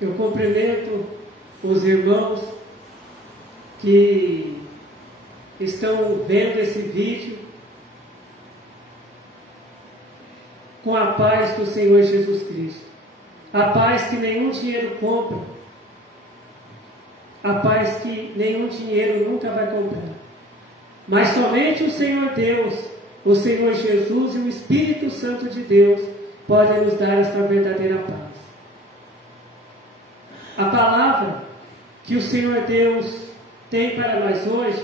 Eu cumprimento os irmãos que estão vendo esse vídeo com a paz do Senhor Jesus Cristo. A paz que nenhum dinheiro compra. A paz que nenhum dinheiro nunca vai comprar. Mas somente o Senhor Deus, o Senhor Jesus e o Espírito Santo de Deus podem nos dar esta verdadeira paz. A palavra que o Senhor Deus tem para nós hoje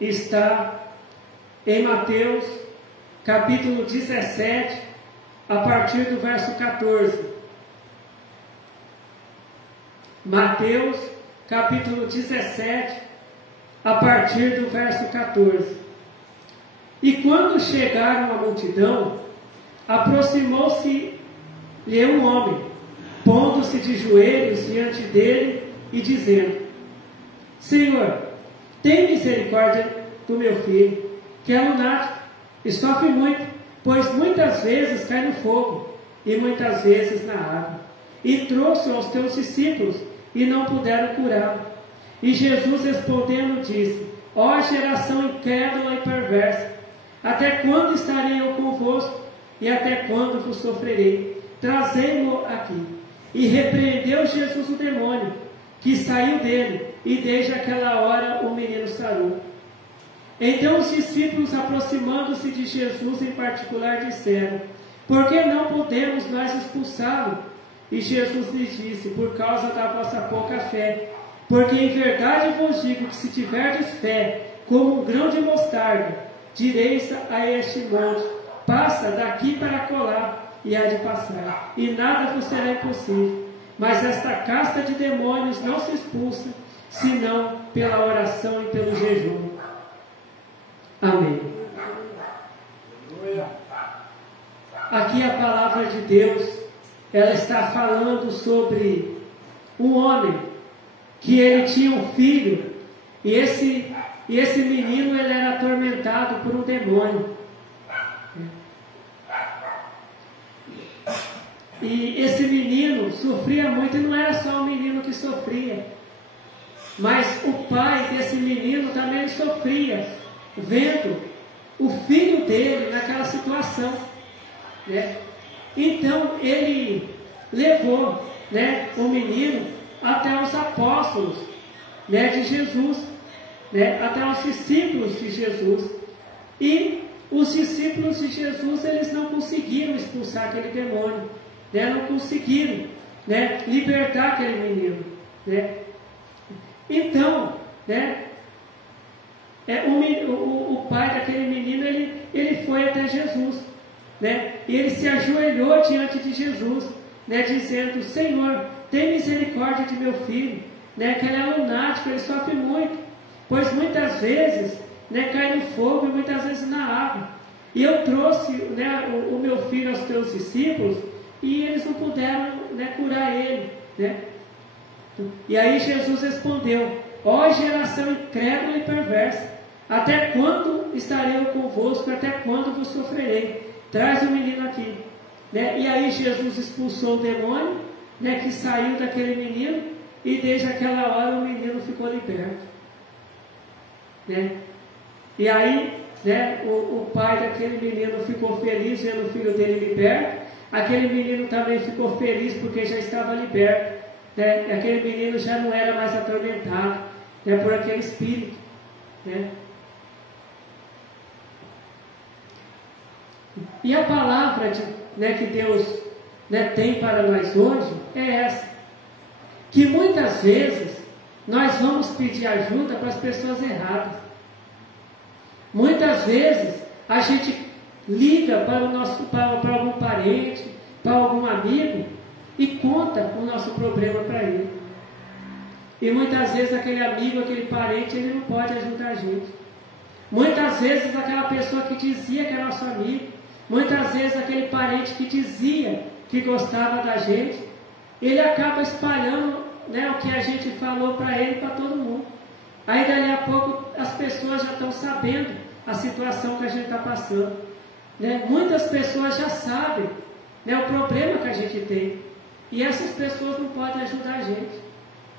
está em Mateus, capítulo 17, a partir do verso 14. Mateus, capítulo 17, a partir do verso 14. E quando chegaram à multidão, aproximou-se-lhe um homem, pondo-se de joelhos diante dele e dizendo: Senhor, tem misericórdia do meu filho, que é lunático e sofre muito, pois muitas vezes cai no fogo e muitas vezes na água. E trouxe aos teus discípulos e não puderam curá-lo. E Jesus respondendo disse: Ó geração incrédula e perversa, até quando estarei eu convosco e até quando vos sofrerei? Trazei-mo aqui. E repreendeu Jesus o demônio, que saiu dele, e desde aquela hora o menino sarou. Então os discípulos, aproximando-se de Jesus em particular, disseram: Por que não podemos nós expulsá-lo? E Jesus lhes disse: Por causa da vossa pouca fé. Porque em verdade vos digo que se tiverdes fé como um grão de mostarda, direis a este monte: passa daqui para acolá, e há de passar, e nada vos será impossível. Mas esta casta de demônios não se expulsa, senão pela oração e pelo jejum. Amém. Aqui a palavra de Deus, ela está falando sobre um homem, que ele tinha um filho, e esse menino ele era atormentado por um demônio. E esse menino sofria muito, e não era só o menino que sofria, mas o pai desse menino também sofria, vendo o filho dele naquela situação, né? Então ele levou, né, o menino até os apóstolos, né, de Jesus, né, até os discípulos de Jesus. E os discípulos de Jesus, eles não conseguiram expulsar aquele demônio, né, não conseguiram, né, libertar aquele menino, né. Então, né, o pai daquele menino, ele foi até Jesus, né, e ele se ajoelhou diante de Jesus, né, dizendo: Senhor, tem misericórdia de meu filho, né, que ele é lunático, ele sofre muito, pois muitas vezes, né, cai no fogo e muitas vezes na água. E eu trouxe, né, o meu filho aos teus discípulos, e eles não puderam, né, curar ele, né. E aí Jesus respondeu: Ó geração incrédula e perversa, até quando estarei eu convosco, até quando vos sofrerei? Traz o menino aqui, né? E aí Jesus expulsou o demônio, né, que saiu daquele menino, e desde aquela hora o menino ficou liberto, né? E aí, né, o pai daquele menino ficou feliz vendo o filho dele liberto. Aquele menino também ficou feliz porque já estava liberto, né? Aquele menino já não era mais atormentado, né, por aquele espírito, né? E a palavra né, que Deus, né, tem para nós hoje é essa: que muitas vezes nós vamos pedir ajuda para as pessoas erradas. Muitas vezes a gente liga para algum parente, para algum amigo, e conta o nosso problema para ele. E muitas vezes aquele amigo, aquele parente, ele não pode ajudar a gente. Muitas vezes aquela pessoa que dizia que era nosso amigo, muitas vezes aquele parente que dizia que gostava da gente, ele acaba espalhando, né, o que a gente falou para ele, para todo mundo. Aí dali a pouco as pessoas já estão sabendo a situação que a gente está passando, né? Muitas pessoas já sabem, né, o problema que a gente tem, e essas pessoas não podem ajudar a gente,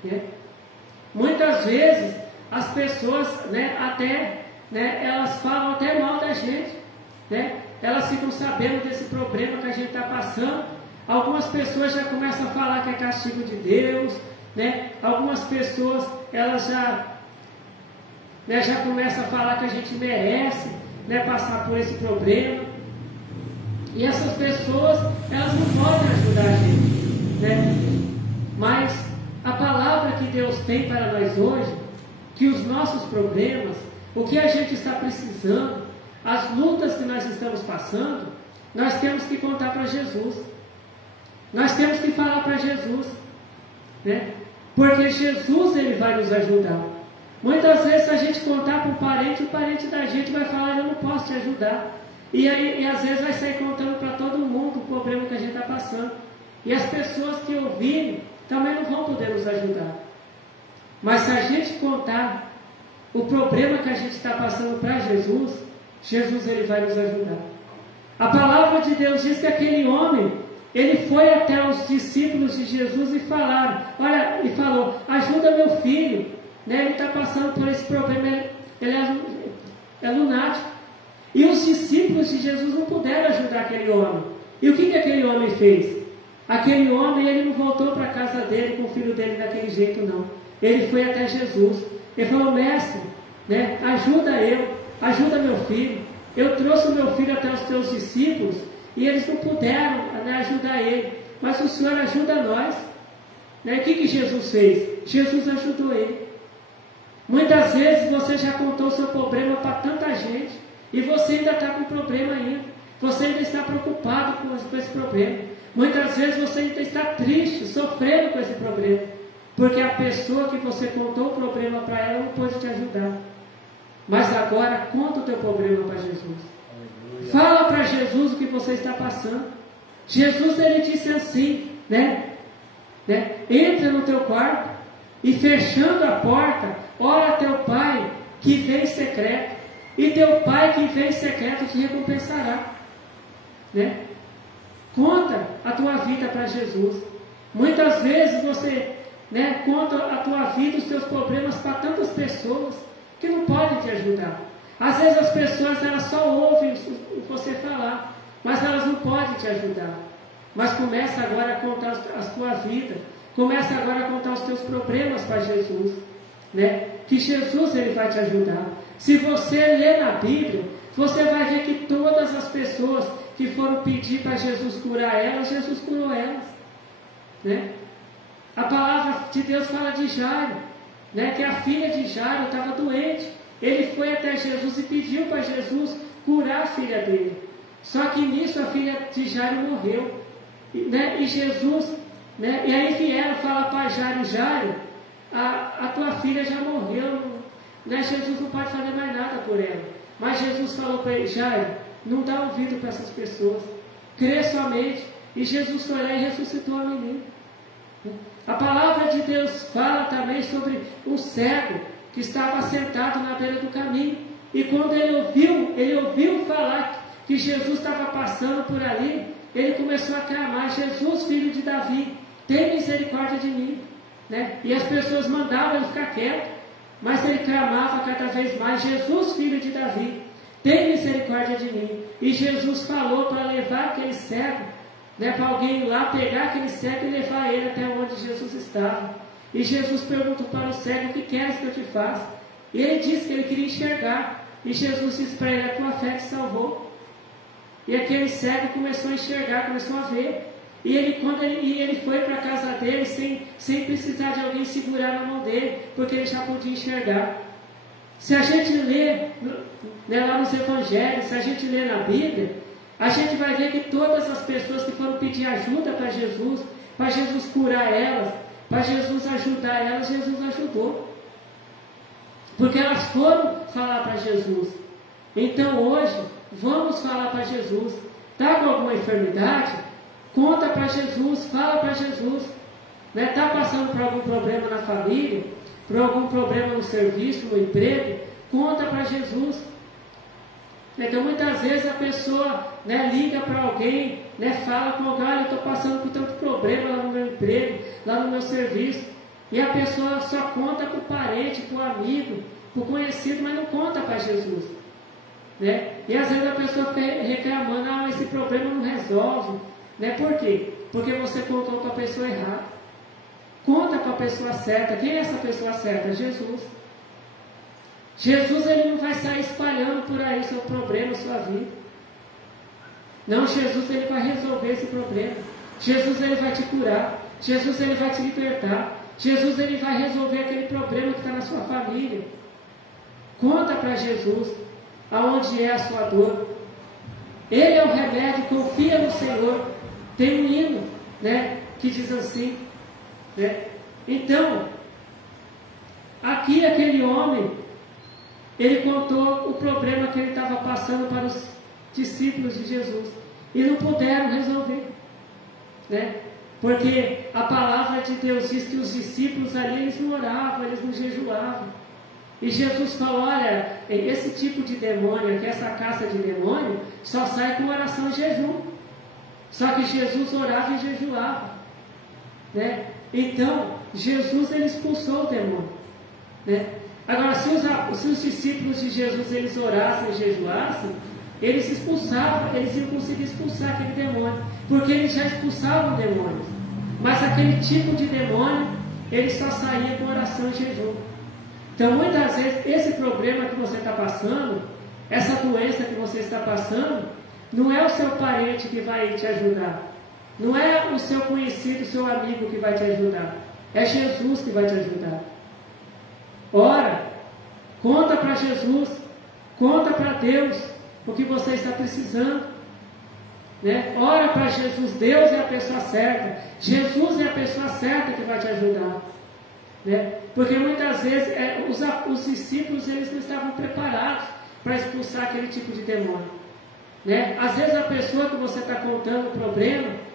né? Muitas vezes as pessoas, né, até, né, elas falam até mal da gente, né? Elas ficam sabendo desse problema que a gente está passando. Algumas pessoas já começam a falar que é castigo de Deus, né? Algumas pessoas elas já começam a falar que a gente merece, né, passar por esse problema. E essas pessoas, elas não podem ajudar a gente, né? Mas a palavra que Deus tem para nós hoje, que os nossos problemas, o que a gente está precisando, as lutas que nós estamos passando, nós temos que contar para Jesus. Nós temos que falar para Jesus, né? Porque Jesus, Ele vai nos ajudar. Muitas vezes, se a gente contar para um parente, o parente da gente vai falar: eu não posso te ajudar. E às vezes vai sair contando para todo mundo o problema que a gente está passando. E as pessoas que ouvirem também não vão poder nos ajudar. Mas se a gente contar o problema que a gente está passando para Jesus, Jesus, Ele vai nos ajudar. A palavra de Deus diz que aquele homem, ele foi até os discípulos de Jesus e falou: ajuda meu filho, né? Ele está passando por esse problema, ele é lunático. E os discípulos de Jesus não puderam ajudar aquele homem. E o que aquele homem fez? Aquele homem, ele não voltou para a casa dele com o filho dele daquele jeito, não. Ele foi até Jesus. Ele falou: mestre, né, ajuda meu filho. Eu trouxe o meu filho até os teus discípulos e eles não puderam, né, ajudar ele. Mas o Senhor ajuda nós. Né? O que Jesus fez? Jesus ajudou ele. Muitas vezes você já contou o seu problema para tanta gente e você ainda está com problema ainda. Você ainda está preocupado com esse problema. Muitas vezes você ainda está triste, sofrendo com esse problema, porque a pessoa que você contou o problema para ela não pôde te ajudar. Mas agora conta o teu problema para Jesus. Aleluia. Fala para Jesus o que você está passando. Jesus, Ele disse assim, né? Entra no teu quarto e, fechando a porta, ora a teu Pai que vem em secreto, e teu Pai que vem em secreto te recompensará, né? Conta a tua vida para Jesus. Muitas vezes você, né, conta a tua vida, os teus problemas para tantas pessoas que não podem te ajudar. Às vezes as pessoas, elas só ouvem você falar, mas elas não podem te ajudar. Mas começa agora a contar a tua vida, começa agora a contar os teus problemas para Jesus, né? Que Jesus, Ele vai te ajudar. Se você ler na Bíblia, você vai ver que todas as pessoas que foram pedir para Jesus curar elas, Jesus curou elas, né? A palavra de Deus fala de Jairo, né? Que a filha de Jairo estava doente. Ele foi até Jesus e pediu para Jesus curar a filha dele. Só que nisso a filha de Jairo morreu, né? E Jesus, né? E aí vieram falar para Jairo: a tua filha já morreu, né? Jesus não pode fazer mais nada por ela. Mas Jesus falou para ele: Jairo, não dá ouvido para essas pessoas, crê somente. E Jesus foi lá e ressuscitou a menina. A palavra de Deus fala também sobre um cego que estava sentado na beira do caminho. E quando ele ouviu falar que Jesus estava passando por ali, ele começou a clamar: Jesus, filho de Davi, tem misericórdia de mim, né? E as pessoas mandavam ele ficar quieto, mas ele clamava cada vez mais: Jesus, filho de Davi, tem misericórdia de mim. E Jesus falou para levar aquele cego, né, para alguém ir lá pegar aquele cego e levar ele até onde Jesus estava. E Jesus perguntou para o cego: o que queres que eu te faça? E ele disse que ele queria enxergar. E Jesus disse para ele: a tua fé te salvou. E aquele cego começou a enxergar, começou a ver. E ele foi para a casa dele sem precisar de alguém segurar na mão dele, porque ele já podia enxergar. Se a gente ler, né, lá nos Evangelhos, se a gente ler na Bíblia, a gente vai ver que todas as pessoas que foram pedir ajuda para Jesus curar elas, para Jesus ajudar elas, Jesus ajudou. Porque elas foram falar para Jesus. Então hoje, vamos falar para Jesus. Está com alguma enfermidade? Conta para Jesus, fala para Jesus. Está passando por algum problema na família, por algum problema no serviço, no emprego? Conta para Jesus. Então muitas vezes a pessoa, né, liga para alguém, né, fala com alguém: olha, eu estou passando por tanto problema lá no meu emprego, lá no meu serviço. E a pessoa só conta para o parente, para o amigo, para o conhecido, mas não conta para Jesus. Né? E às vezes a pessoa fica reclamando, mas esse problema não resolve. Né? Por quê? Porque você contou para a pessoa errada. Conta para a pessoa certa. Quem é essa pessoa certa? Jesus. Jesus, ele não vai sair espalhando por aí seu problema, sua vida. Não, Jesus, ele vai resolver esse problema. Jesus, ele vai te curar. Jesus, ele vai te libertar. Jesus, ele vai resolver aquele problema que está na sua família. Conta para Jesus aonde é a sua dor. Ele é o remédio, confia no Senhor. Tem um hino, né, que diz assim, né? Então, aqui aquele homem, ele contou o problema que ele estava passando para os discípulos de Jesus. E não puderam resolver, né? Porque a palavra de Deus diz que os discípulos ali, eles não oravam, eles não jejuavam. E Jesus falou, olha, esse tipo de demônio aqui, essa caça de demônio, só sai com oração e jejum. Só que Jesus orava e jejuava, né? Então, Jesus, ele expulsou o demônio, né? Agora, se os discípulos de Jesus, eles orassem e jejuassem, eles expulsavam, eles iam conseguir expulsar aquele demônio, porque eles já expulsavam demônios. Mas aquele tipo de demônio, ele só saía com oração e jejum. Então, muitas vezes, esse problema que você está passando, essa doença que você está passando, não é o seu parente que vai te ajudar. Não é o seu conhecido, o seu amigo que vai te ajudar. É Jesus que vai te ajudar. Ora, conta para Jesus, conta para Deus o que você está precisando, né? Ora para Jesus. Deus é a pessoa certa. Jesus é a pessoa certa que vai te ajudar, né? Porque muitas vezes os discípulos, eles não estavam preparados para expulsar aquele tipo de demônio, né? Às vezes a pessoa que você está contando o problema,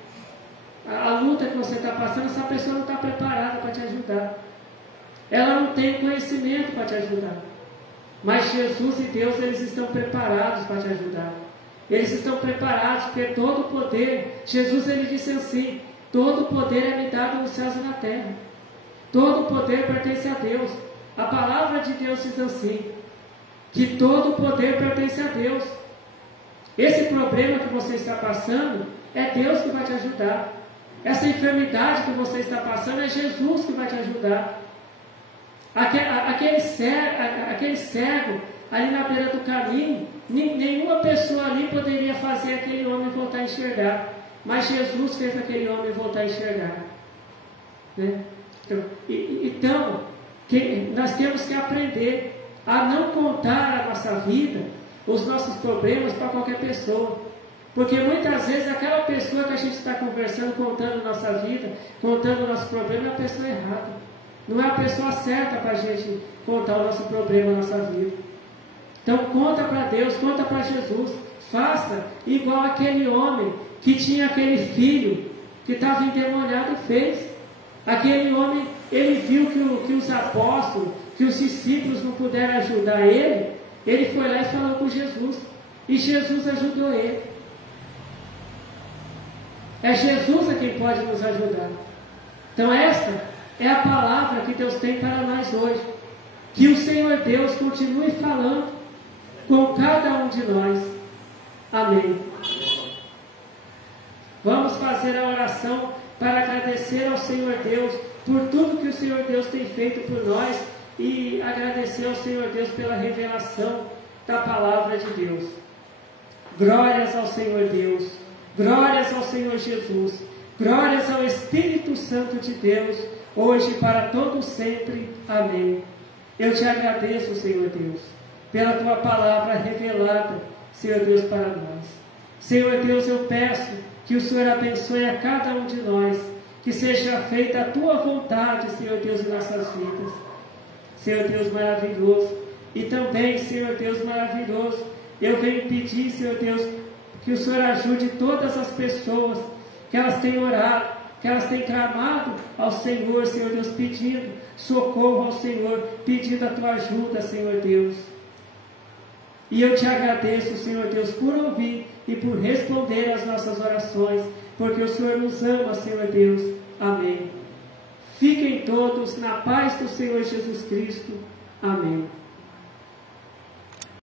a luta que você está passando, essa pessoa não está preparada para te ajudar. Ela não tem conhecimento para te ajudar. Mas Jesus e Deus, eles estão preparados para te ajudar. Eles estão preparados, porque todo o poder, Jesus, ele disse assim, todo o poder é me dado nos céus e na terra. Todo o poder pertence a Deus. A palavra de Deus diz assim, que todo o poder pertence a Deus. Esse problema que você está passando, é Deus que vai te ajudar. Essa enfermidade que você está passando, é Jesus que vai te ajudar. Aquele cego ali na beira do caminho, nenhuma pessoa ali poderia fazer aquele homem voltar a enxergar, mas Jesus fez aquele homem voltar a enxergar, né? Então, nós temos que aprender a não contar a nossa vida, os nossos problemas para qualquer pessoa, porque muitas vezes aquela pessoa que a gente está conversando, contando a nossa vida, contando o nosso problema, é a pessoa errada. Não é a pessoa certa para a gente contar o nosso problema, a nossa vida. Então conta para Deus, conta para Jesus. Faça igual aquele homem que tinha aquele filho que estava endemoniado fez. Aquele homem, ele viu que os apóstolos, que os discípulos não puderam ajudar ele. Ele foi lá e falou com Jesus. E Jesus ajudou ele. É Jesus a quem pode nos ajudar. Então esta é a palavra que Deus tem para nós hoje. Que o Senhor Deus continue falando com cada um de nós. Amém. Vamos fazer a oração para agradecer ao Senhor Deus por tudo que o Senhor Deus tem feito por nós e agradecer ao Senhor Deus pela revelação da palavra de Deus. Glórias ao Senhor Deus. Glórias ao Senhor Jesus. Glórias ao Espírito Santo de Deus, hoje e para todo sempre. Amém. Eu te agradeço, Senhor Deus, pela tua palavra revelada, Senhor Deus, para nós. Senhor Deus, eu peço que o Senhor abençoe a cada um de nós, que seja feita a tua vontade, Senhor Deus, em nossas vidas. Senhor Deus maravilhoso. E também, Senhor Deus maravilhoso, eu venho pedir, Senhor Deus, que o Senhor ajude todas as pessoas que elas têm orado, que elas têm clamado ao Senhor, Senhor Deus, pedindo socorro ao Senhor, pedindo a tua ajuda, Senhor Deus. E eu te agradeço, Senhor Deus, por ouvir e por responder às nossas orações, porque o Senhor nos ama, Senhor Deus. Amém. Fiquem todos na paz do Senhor Jesus Cristo. Amém.